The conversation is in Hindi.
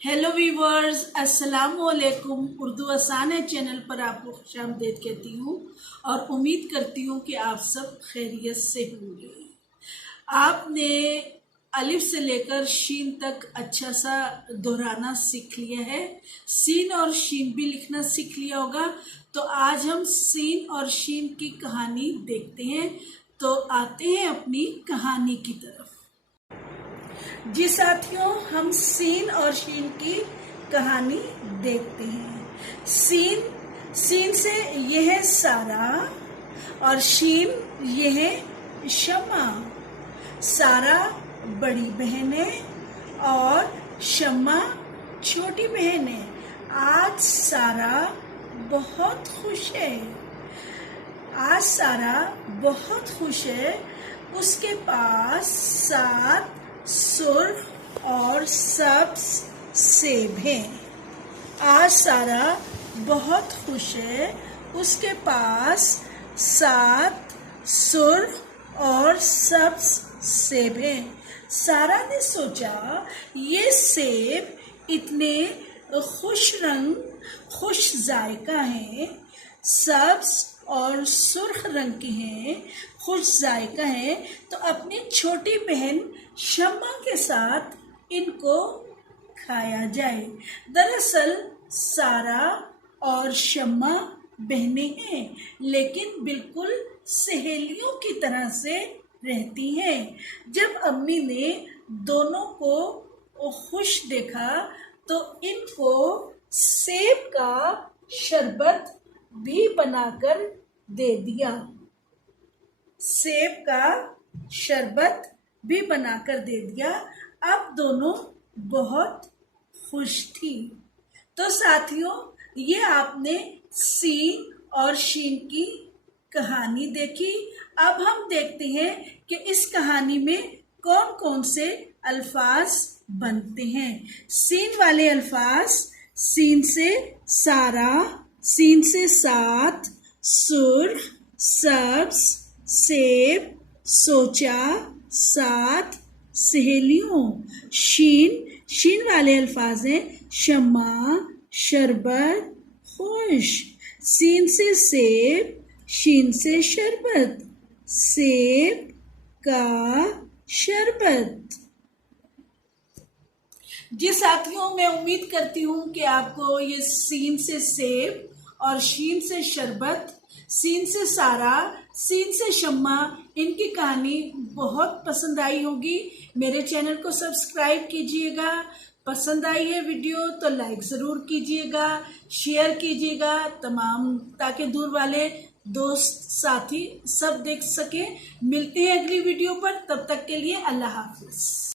हेलो वीवर्स, अस्सलाम वालेकुम। उर्दू आसान है चैनल पर आपको खुशामदीद कहती हूँ और उम्मीद करती हूँ कि आप सब खैरियत से होंगे। आपने अलिफ से लेकर शीन तक अच्छा सा दोहराना सीख लिया है, सीन और शीन भी लिखना सीख लिया होगा। तो आज हम सीन और शीन की कहानी देखते हैं। तो आते हैं अपनी कहानी की तरफ। जी साथियों, हम सीन और शीन की कहानी देखते हैं। सीन से ये है सारा और शीन ये है शमा। सारा बड़ी बहन है और शमा छोटी बहन है। आज सारा बहुत खुश है। आज सारा बहुत खुश है। उसके पास 7 सुर्ख और सब्ज सेब हैं। आज सारा बहुत खुश है। उसके पास 7 सुर्ख और सब्ज सेब हैं। सारा ने सोचा, ये सेब इतने खुश रंग, खुश जायका हैं, सब्ज और सुर्ख रंग के हैं, खुश जायका है, तो अपनी छोटी बहन शम्मा के साथ इनको खाया जाए। दरअसल सारा और शम्मा बहनें हैं, लेकिन बिल्कुल सहेलियों की तरह से रहती हैं। जब अम्मी ने दोनों को खुश देखा तो इनको सेब का शरबत भी बनाकर दे दिया। सेब का शरबत भी बनाकर दे दिया। अब दोनों बहुत खुश थी। तो साथियों, ये आपने सीन और शीन की कहानी देखी। अब हम देखते हैं कि इस कहानी में कौन कौन से अल्फाज बनते हैं। सीन वाले अल्फाज: सीन से सारा, सीन से 7, सुर्ख, सब्ज, सेब, सोचा, 7, सहेलियों। शीन वाले अल्फाज हैं शम्मा, शरबत, खुश। सीन से सेब, शीन से शरबत, सेब का शरबत। जी साथियों, मैं उम्मीद करती हूँ कि आपको ये सीन से सेब और शीन से शरबत, सीन से सारा, सीन से शम्मा, इनकी कहानी बहुत पसंद आई होगी। मेरे चैनल को सब्सक्राइब कीजिएगा। पसंद आई है वीडियो तो लाइक ज़रूर कीजिएगा, शेयर कीजिएगा तमाम, ताकि दूर वाले दोस्त साथी सब देख सके। मिलते हैं अगली वीडियो पर, तब तक के लिए अल्लाह हाफिज।